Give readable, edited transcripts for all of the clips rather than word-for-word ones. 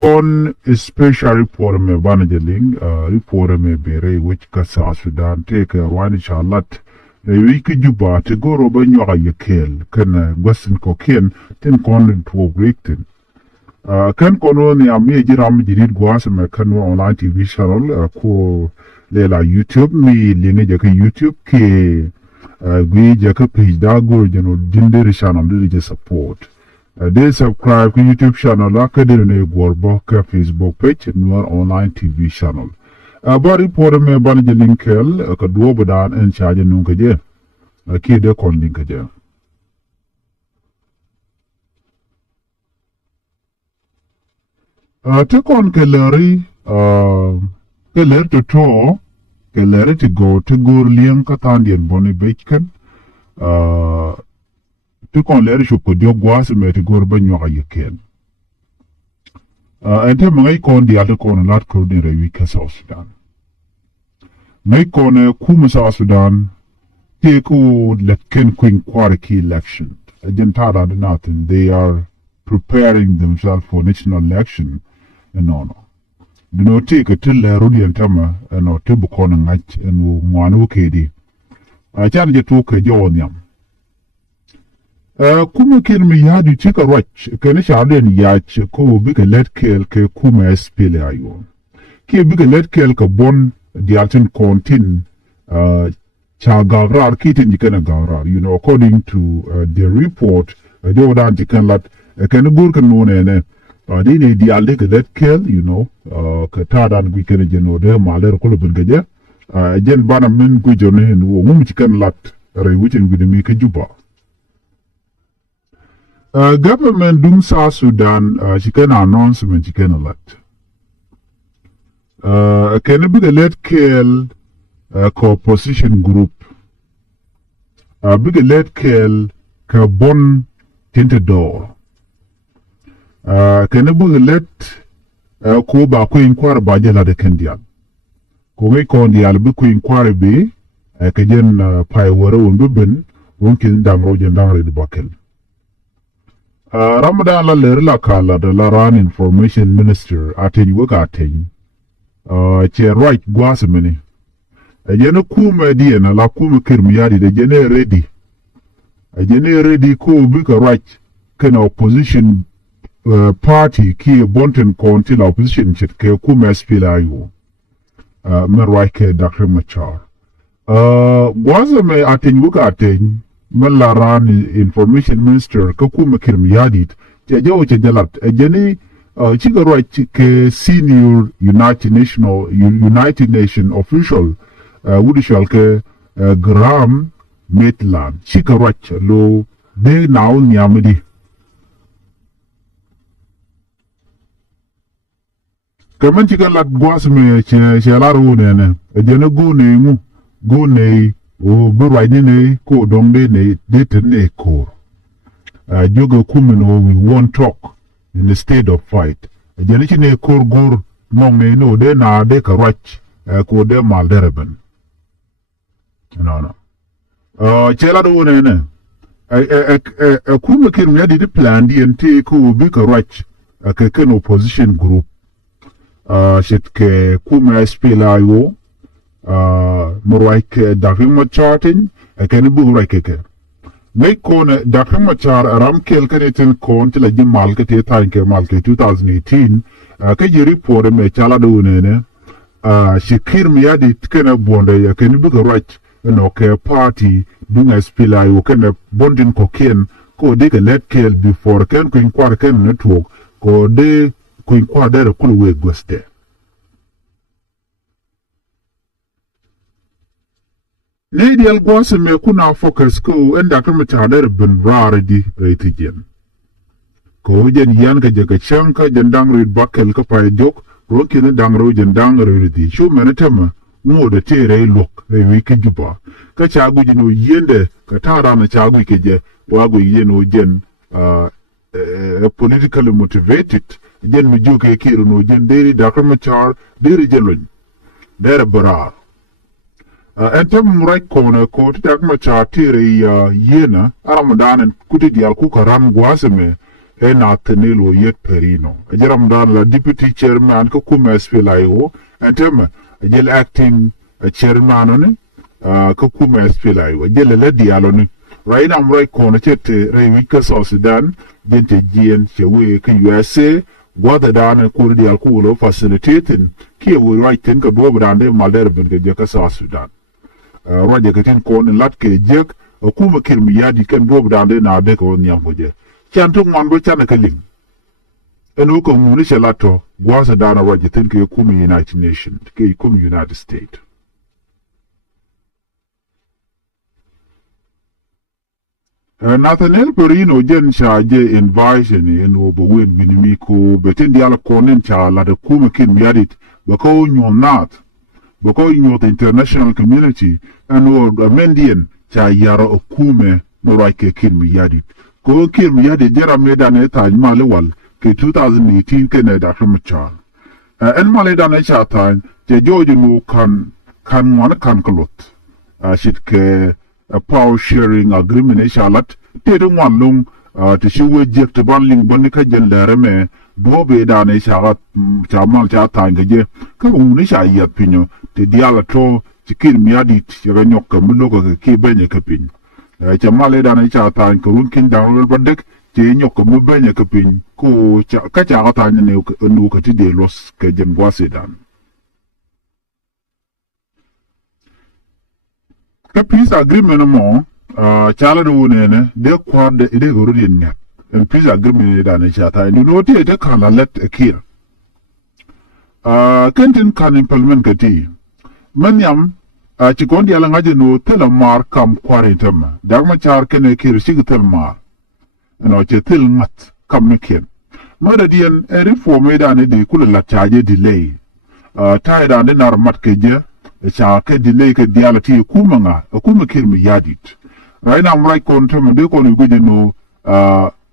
On a special report me banajaling report me bere which kasa Sudan take a one charlotte wiki juba to go roba nyoga yekel kan gwasin koken ten kon to breakten kan kono ni ami jiram jirid gwas me kan online TV channel ko lela YouTube mi linge jaka YouTube ke gwi jaka page da go jeno jindiri channel di support they subscribe to YouTube channel akadene gorbo ka Facebook page Nuer online TV channel about report me banaje linkel ka duobo dan en charge nun ka je ki de kon link je te kon keleri keler to keleri to go to gur lien ka tandien boni beken tu kon leri shuko dio gwas me te gor ba nyoga yeken ente mangai kon di alde kon lat ko di rewi ka South Sudan mai kon kuma South Sudan te ko let ken queen key election agenta da nothing they are preparing themselves for national election no do not take a till rudi antama no te bu kon ngach no mwanu kedi a chan je to ke jo nyam kuma kin mi yadu chika rach kene shaden yach ko bika let kel ke kuma SPLA IO ki bika let kel ka bon dialtin kontin cha gavrar kitin jikana gavrar according to the report they would antikan lat kene gurkan nune they ne dialde ka let kel ka tadan gwi kene jeno de maler ko bin gaje jen bana min go jone no ngum chikan lat re wutin gwi mi ka juba government dum South Sudan she can announcement she can elect can be the let kill co-opposition group big let kill carbon tinted door can be let ko ba ko inquire ba jela de kendial ko ngai ko ndial bi ko inquire bi ka jen pay woro won ben won kin damro jen damre de bakel Ramadan la ler la kala de la ran information minister aten wuka aten che right gwasemeni ajene kuma die na la kuma kirmiyadi de jene ready ko bika right kana opposition party ki bonten konti la opposition chit ke kuma SPLA IO merwai ke Dr. Machar gwaseme aten wuka aten Malaran information minister kakuma kirmiyadit jawo jalat jeni chiga right ke senior United Nation official wudishal ke Graham Maitland chiga right lo de now nyamedi kaman chiga lat gwasme che laru ne jeni go ne o burwai ne ko dongde ne detene ko jogo kumino we won't talk in the state of fight jeni ne kor gor mong ne no de na de ka rach ko de mal derben no chela do ne kume kin ya di plan di ente ko bi ka rach ka ken opposition group shit ke kume SPLA IO Murwaike Dafing Macharting, a can be like make corner Dafing Machar, Ram Kelkanetin Corn till a Jim Malkate Tanke Malke 2018, Kaji report me Chaladune, Shikir Miadi Tikana Bonda, can be right, okay, party, doing a SPLA IO can a bonding cocaine, go dig a let kill before can inquire can network, go de inquire there a cool way was there. Nadial gwaseme kuna focus ko enda kama chadar bin rare di retigen. Ko jen yan ka jaga chanka jendang rid bakel ka pay jok roki na dangro jendang redi. Shu menetema mo de tere lok re wiki juba. Ka chagu jino yende ka tara na chagu ikeje wagu yeno jen politically motivated jen mi juke kiru no jen deri dakama char deri jelon. Dere barar. Entem right corner ko ti tak ma cha tire yena Ramadan en kuti dial ku karam gwaseme Nathaniel Oyet Perino. Ajaram dan la deputy chairman ko kuma SPLA IO. Antema ajel acting chairman on ko kuma SPLA IO. Ajel le dialo ni. Right am right corner chete rewika South Sudan dente GN chewe ka USA gwada dan ko dial ko lo facilitating ki we right ten ka do brande malder ben ke ka South Sudan. Raja ka tin ko lat ke jek kuma kirmi yadi kan do brande na de ko nyam hoje. Chantung man bo chana kaling. Enu ko nguni chalato gwaza dana raja tin ke kuma United Nations ke kuma United States. Nathaniel Perino jen cha je invasion in obo win minimiko betin diala konen cha la de kuma kin miadit bako nyonat bako nyot international community and or Mendian cha yara okume no raike kin miadit ko kin miadit jera medan eta malewal ke 2018 ke da machar en maledan cha tan je jojo no kan wana kan kolot shit ke a power sharing agreement shalat tedung wanlung to shiwe jek to banling bonika jen lereme bobe da ne shagat chamal cha tangaje ka uni sha yat pinyo te diala to tikir miadi yaga nyoka muloga ke benye kapin chamal da ne cha tan ko runkin download bandek te nyoka mu benye kapin ko ka cha ta ne nu ka ti de los ke jen gwase the peace agreement mo chala do ne de kwad de goro de ne and peace agreement da ne chata no no te kala let akir kentin kan implement kati manyam chikondi ala ngaje no tela mar kam kwaritam dagma char kene kir sig tel mar no che tel mat kam meken mada dien reform da ne de kula la chaje delay ta da ne nar mat keje cha ke delay ke dialati kuma kirmi yadit right now right kon to me ko ni guje no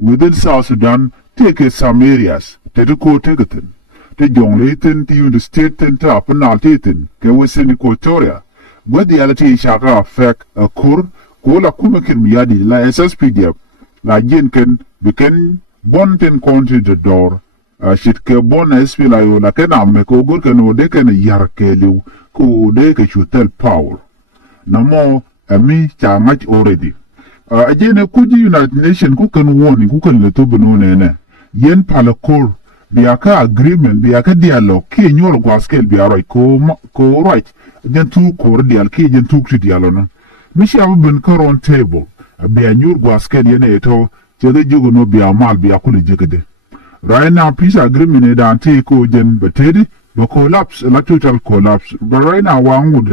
within South Sudan take some areas te ko tegaten te jongle ten ti the state ten ta panal ten ke wesen Equatoria but dialati cha ka affect a kur ko la kuma kirmi yadi la SSPDF la jen ken beken bon ten country the door shit ke bon SPLA IO la ken am ko gur ken o de ken yar ke liu ko de ke chutel power namo ami cha ngach already ajene kuji United Nation ku kan woni ku kan leto beno ne yen palakor biaka agreement biaka dialogue ke nyoro gwaskel biaro ko right den tu ko dial ke den tu kri dialo no mi sha ben karon table be anyor gwaskel yene eto je de jogo no bia mal bia ku le jegede right now peace agreement da ante ko jen betedi the collapse, la total collapse. But right now, one would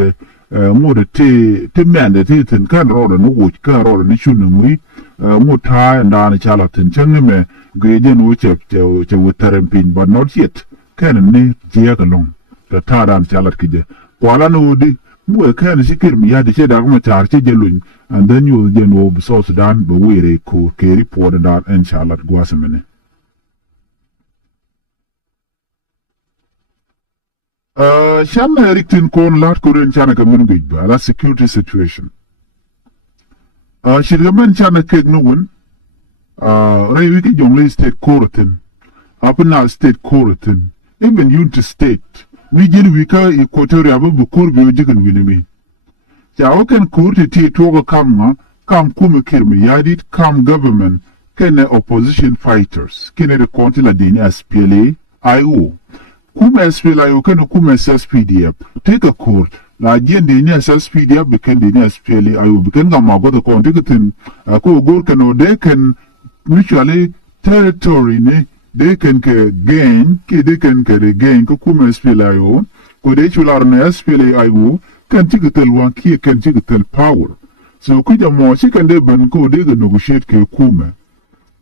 te man the tin can roll no which can roll an issue we more tie and down a charlatan changme gradient which with terrampin, but not yet. Can ne jag along the tar and charlat kije. While no di more can secure me had the shed argument archejelun and then you then will be South Sudan, but we could carry ported out and charlat guasamene. Shana Ericton Korn Lat Korean Chana community, that's security situation. She recommend Chana Keg Nuwen, Raywiki Jonglei State Coratin, Upper State Coratin, even Unity State, Mijin Wika Equatoria Bukurbi Jigan Winimi. Jawakan Kurti Toga Kamma, Kam Kumikirmi Yadit, Kam government, Kene opposition fighters, Kene the Contila Dini SPLA IO. Kuma SPLA IO can kuma SPDF. Take a court. La jen de ni SPDF beken de ni SPLA IO beken ga mago the court tin ko gor kan they can mutually territory ne they can gain they can regain ko kuma SPLA IO ko de chular na SPLA IO kan tigital wan ki kan tigital power so ku jamo shi kan de ban ko de negotiate ke kuma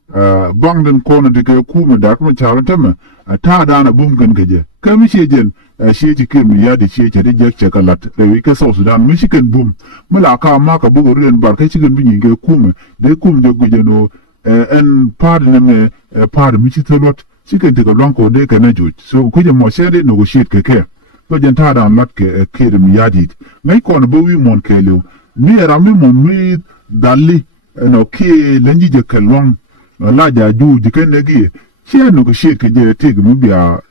bangden kono de ke kuma da kuma charantama ta da na bum kan gaje kan mi shejen shi ti kirmi ya de shi de jek chakalat rewi ka South Sudan mi shi kan bum mala ka ma ka bugo ren bar ka shi kan bi nge kuma de kum de guje no en par na me par mi shi tolot shi kan te ka blanco de ka na juj so ku je mo she de negotiate ke ko jen ta da lat ke kirmi ya dit mai ko na bo wi mon ke lu mi era mi mo mi dalli no ke lenji je kalwan la ja ju di ken gi chi no go shit ke je tig mu bia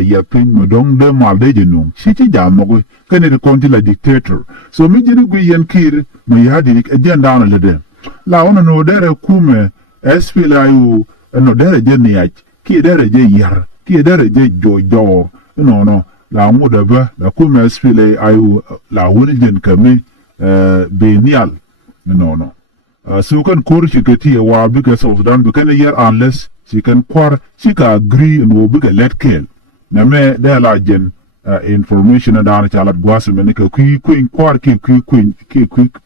ya pin mo dong de mal de je no chi chi ja mo go ken de konti la dictator so mi je go yen kir mo ya di agenda na le de la ona no dere kume SPLA IO no dere je ni ach ki dere je yar ki dere je jojo no la mu da ba la kume SPLA IO la woni jen kame benial no so kan kor shi kati wa biga South Sudan bi kan yar unless she can agree no biga let kill na me da la jen information da na chalat gwas me ne ka ku kwar ki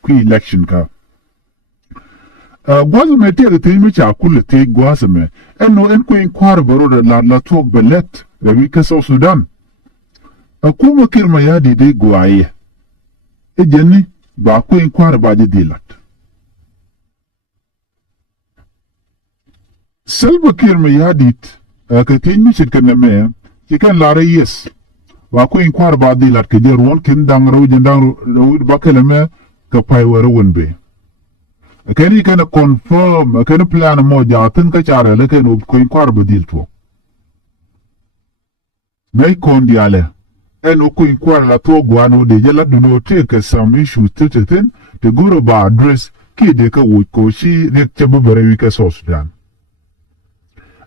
election ka gwas me te mi cha kul te gwas me en ku kwar baro da la talk belet da bi ka South Sudan akuma kirma ya de gwaye ejeni ba ku kwar ba de dilat Selva Kirma Yadit, ka tin mi chit kan me, ki kan la yes. Wa ko in kwar ba di lat ke der won kin dang ro ba kele me ka pai wara won be. Kan yi kan confirm, kan plan mo ja tin ka chara le kan ko in kwar ba dil to. Mai kon diale. En ko in kwar la to gwano de jela du no take some issues tin te guro ba address ki de ka wo ko shi de che bo bere wi ka South Sudan.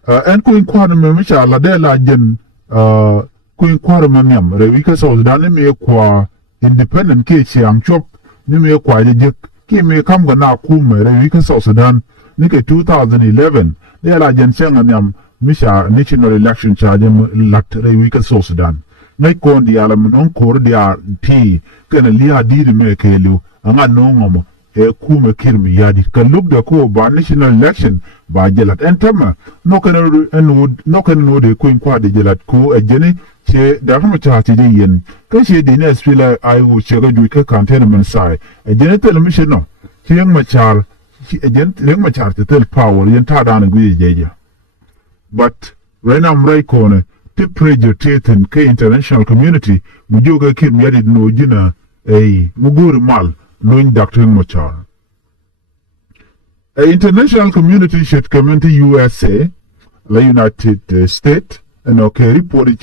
En ko inkwara me misha la de la jen ko inkwara me nyam rewi ka South Sudan me kwa independent ke chiang chop ni me kwa je ki me kam ga na ku me rewi ka South Sudan ni ke 2011 de la jen senga nyam misha national election charge lat rewi ka South Sudan ngai ko ndi ala non ko dia ti kana liya di me ke lu anga no ngomo kume kirmi yadi ka look da ko ba national election ba jelat entama no kan no de ko kwa de jelat ko ejene che da kuma ta ti yen ka she de ne SPLA IO che ga ju ka cantonment sai ejene television no che yang machar ejene yang machar te tel power yen ta da na gu jeje but right now right corner to pressure taken ka international community mu joga kirmi yadi no jina mugur mal knowing Dr. Machar. The international community should come into USA, the United States, and report it.